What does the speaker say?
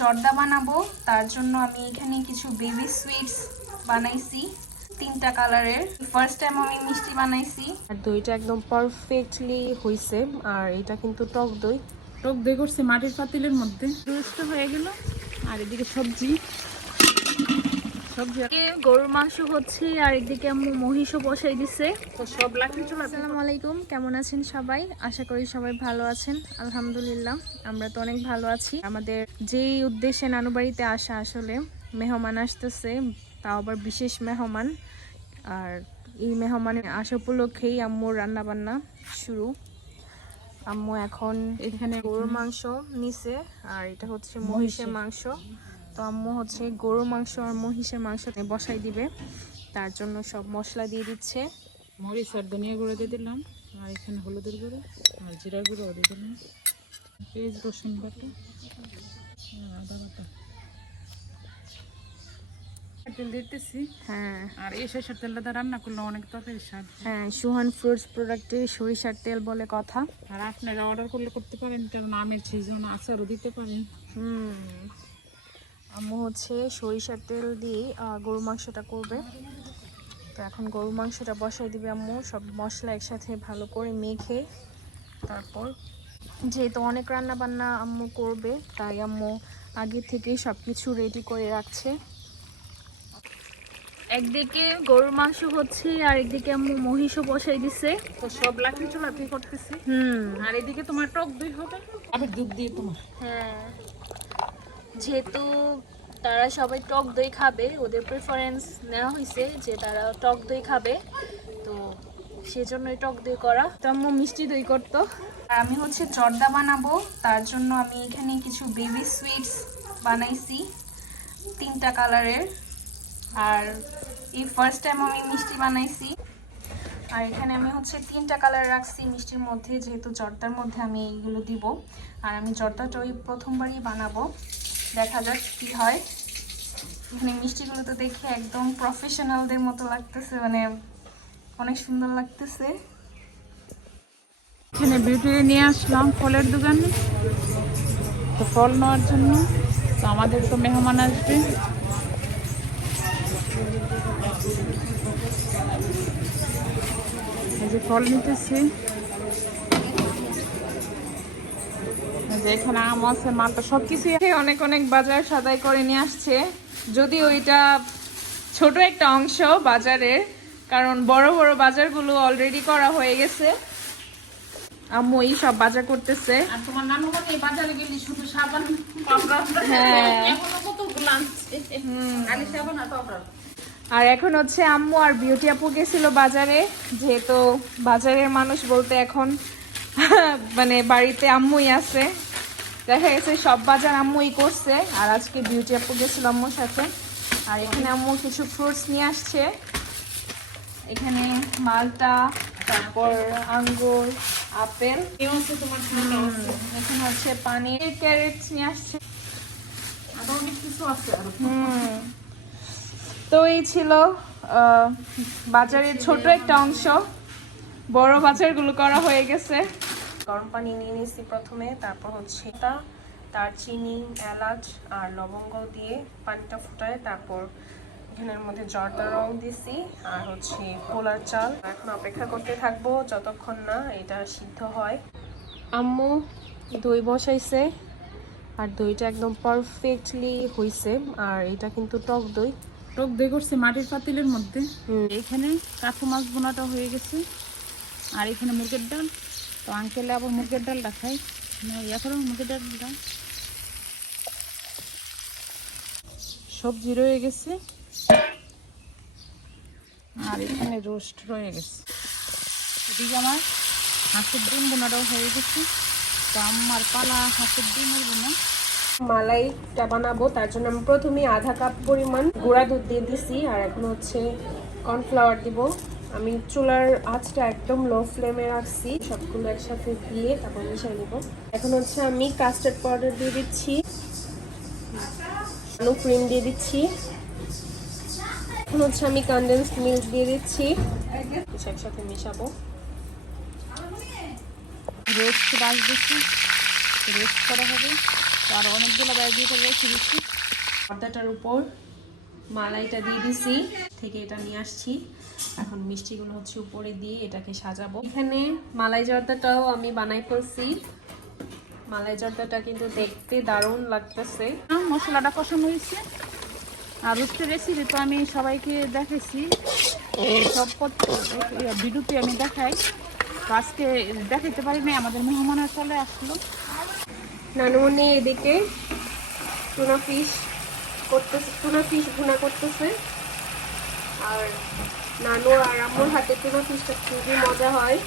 জর্দা বানাবো। তার জন্য আমি এখানে কিছু বেবি সুইটস বানাইছি, তিনটা কালারের। ফার্স্ট টাইম আমি মিষ্টি বানাইছি। আর দইটা একদম পারফেক্টলি হয়েছে আর এটা কিন্তু টক দই। টক দই করছি মাটির পাতিলের মধ্যে। রোস্ট হয়ে গেল। আর এদিকে সবজি। গরুর মাংস হচ্ছে আর একদিকে আম্মু মহিষও বসাই দিছে। তো সব লাঠি চলা আসসালামু আলাইকুম কেমন আছেন সবাই? আশা করি সবাই ভালো আছেন আলহামদুলিল্লাহ আমরা তো অনেক ভালো আছি। আমাদের যেই উদ্দেশ্যে নানু বাড়িতে আসা আসলে মেহমান আসতেছে তাও আবার বিশেষ মেহমান। আর এই মেহমানের আসা উপলক্ষেই আম্মুর রান্না বান্না শুরু। আম্মু এখন এখানে গরুর মাংস নিছে আর এটা হচ্ছে মহিষের। মাংস। তো আম্মু হচ্ছে গরুর মাংস আর মহিষের মাংস বসাই দিবে। তার জন্য সব মশলা দিয়ে দিচ্ছে। মরিচ আর ধনিয়া গুঁড়ো দিয়ে দিলাম। আর এখানে হলুদের গুঁড়ো আর জিরার গুঁড়ো দিয়ে দিলাম। পেঁয়াজ রসুন বাটা আর আদা বাটা। তেল দিতেছি। হ্যাঁ। আর এই সরষের তেলটা রান্না করলে অনেক তরকারি হ্যাঁ। সুহান ফ্রুটস প্রোডাক্টে সরিষার তেল বলে কথা। আর আপনারা অর্ডার করলে করতে পারেন কারণ আমের সিজন আচারও দিতে পারেন। হুম। হচ্ছে সরিষার তেল দিয়ে গরু মাংসটা করবে। তো এখন গরু মাংসটা বসাই দিবে আম্মু সব মশলা একসাথে ভালো করে মেখে তারপর যেহেতু অনেক রান্না বান্না আম্মু করবে তাই আম্মু আগে থেকেই সব কিছু রেডি করে রাখছে। একদিকে গরুর মাংস হচ্ছে আর একদিকে আম্মু মহিষও বসাই দিছে। তো সব লাঠি চলাতে করতেছি। হুম। আর এদিকে তোমার টক দই হবে। আবার দুধ দিয়ে তোমার। হ্যাঁ। যেহেতু তারা সবাই টক দই খাবে। ওদের প্রেফারেন্স নেওয়া হয়েছে যে তারা টক দই খাবে। তো সেজন্যই টক দই করা। তো আম্মু মিষ্টি দই করতো। আর আমি হচ্ছে জর্দা বানাবো। তার জন্য আমি এখানে কিছু বেবি সুইটস বানাইছি তিনটা কালারের আর এই ফার্স্ট টাইম আমি মিষ্টি বানাইছি। আর এখানে আমি হচ্ছে তিনটা কালার রাখছি মিষ্টির মধ্যে, যেহেতু জর্দার মধ্যে আমি এইগুলো দিব। আর আমি জর্দাটা ওই প্রথমবারই বানাবো। দেখা যাক কি হয়। এখানে মিষ্টিগুলো তো দেখে একদম প্রফেশনালদের মতো লাগতেছে মানে অনেক সুন্দর লাগতেছে। এখানে বিউটি নিয়ে আসলাম ফলের দোকানে। তো ফল নেওয়ার জন্য তো আমাদের তো মেহমান আসবে। যে ফল নিতেছি। যে এখানে আম আছে মালটা সব কিছুই অনেক অনেক বাজার সাদাই করে নিয়ে আসছে। যদিও এটা ছোট একটা অংশ বাজারের কারণ বড় বড় বাজারগুলো অলরেডি করা হয়ে গেছে। আম্মু এই সব বাজার করতেছে। আর তোমার নানু মানে বাজারে গেলি শুধু সাবান হ্যাঁ। খালি সাবান আর পাউডার আর এখন হচ্ছে আম্মু আর বিউটি আপু গেছিল বাজারে। যেহেতু বাজারের মানুষ বলতে এখন মানে বাড়িতে আম্মুই আছে। দেখা গেছে সব বাজার আম্মুই করছে আর আজকে বিউটি আপু গেছিল আম্মুর সাথে। আর এখানে আম্মু কিছু ফ্রুটস নিয়ে আসছে। এখানে মালটা তারপর আঙ্গুর আপেল। এখানে হচ্ছে পানির ক্যারেটস নিয়ে আসছে। আরও অনেক কিছু আছে আর। তো এই ছিল আহ, বাজারের ছোট একটা অংশ। বড় বাজারগুলো করা হয়ে গেছে। গরম পানি নিয়ে নিয়েছি প্রথমে তারপর হচ্ছে তা তার চিনি এলাচ আর লবঙ্গ দিয়ে পানিটা ফুটায় তারপর এখানের মধ্যে জর্দা রং দিছি আর হচ্ছে পোলার চাল। এখন অপেক্ষা করতে থাকব যতক্ষণ না এটা সিদ্ধ হয়। আম্মু দই বসাইছে আর দইটা একদম পারফেক্টলি হইছে আর এটা কিন্তু টক দই। টক দই করছে মাটির পাতিলের মধ্যে। এখানে কাঠু মাছ বোনাটা হয়ে গেছে আর এখানে মুরগের ডাল। তো আঙ্কেলে আবার মুরগের ডালটা খাই। না, ইয়া করো মুরগের ডালটা। সবজি রয়ে গেছে। আর এখানে রোস্ট রয়ে গেছে। এদিকে আমার হাঁসের ডিম বোনাটাও হয়ে গেছে। তো আমার পালা হাঁসের ডিমের বোনা। মালাইটা বানাবো তার জন্য আমি প্রথমে আধা কাপ পরিমাণ গুঁড়া দুধ দিয়ে দিছি আর এখন হচ্ছে কর্নফ্লাওয়ার দিব। আমি চুলার আঁচটা একদম লো ফ্লেমে রাখছি। সবগুলো একসাথে দিয়ে তারপর মিশিয়ে নিব। এখন হচ্ছে আমি কাস্টার্ড পাউডার দিয়ে দিচ্ছি। আলু ক্রিম দিয়ে দিচ্ছি। এখন হচ্ছে আমি কনডেন্স মিল্ক দিয়ে দিচ্ছি। একসাথে মিশাবো। রোস্ট রাখ দিচ্ছি। রোস্ট করা হবে। আর অনেকগুলো ব্যাগ দিয়ে রেখে দিচ্ছি। পর্দাটার উপর মালাইটা দিয়ে দিছি থেকে এটা নিয়ে আসছি। এখন মিষ্টিগুলো হচ্ছে উপরে দিয়ে এটাকে সাজাবো। এখানে মালাই জর্দাটাও আমি বানাই ফেলছি। মালাই জর্দাটা কিন্তু দেখতে দারুণ লাগতেছে। মশলাটা কষানো হয়েছে। আর রোস্টের রেসিপি তো আমি সবাইকে দেখাইছি। সব ভিডিওতে আমি দেখাই। আজকে দেখাইতে পারি নাই আমাদের মেহমানের চলে আসলো। নানুমনি এদিকে টুনা ফিশ করতেছে টুনা ফিশ ভুনা করতেছে। আর নানু আর আমার হাতে টুনা ফিশটা খুবই মজা হয়।